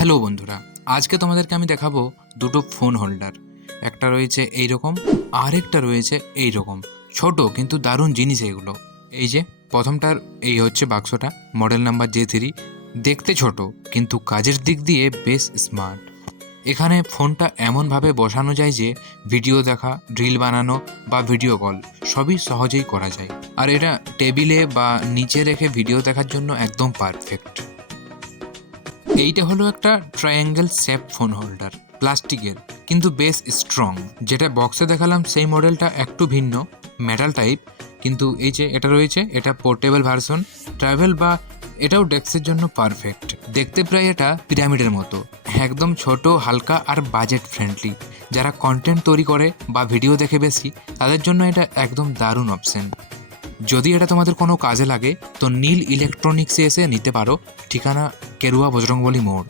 Hello বন্ধুরা, আজকে তোমাদেরকে আমি দেখাবো দুটো ফোন হোল্ডার। একটা রয়েছে এই রকম, আরেকটা রয়েছে এই রকম। ছোট কিন্তু দারুণ জিনিস এগুলো। এই যে প্রথমটার এই হচ্ছে বাক্সটা, মডেল নাম্বার J3। দেখতে ছোট কিন্তু কাজের দিক দিয়ে বেশ স্মার্ট। এখানে ফোনটা এমনভাবে বসানো যায় যে ভিডিও দেখা, রিল বানানো বা ভিডিও কল সবই সহজেই করা যায়। আর এটা টেবিলে বা নিচে রেখে ভিডিও দেখার জন্য একদম পারফেক্ট। এইটা হলো একটা ট্রায়াঙ্গেল শেপ ফোন হোল্ডার, প্লাস্টিকের কিন্তু বেশ স্ট্রং। যেটা বক্সে দেখালাম সেই মডেলটা একটু ভিন্ন, মেটাল টাইপ। কিন্তু এই যে এটা রয়েছে, এটা পোর্টেবল ভার্সন, ট্রাভেল বা এটাও ডেস্কের জন্য পারফেক্ট। দেখতে প্রায় এটা পিরামিডের মতো, একদম ছোট, হালকা আর বাজেট ফ্রেন্ডলি। যারা কন্টেন্ট তৈরি করে বা ভিডিও দেখে বেশি, তাদের জন্য এটা একদম দারুণ অপশন। যদি এটা তোমাদের কোনো কাজে লাগে তো নীল ইলেকট্রনিক্সে এসে নিতে পারো। ঠিকানা কেরুয়া বজরংবলী মোড়।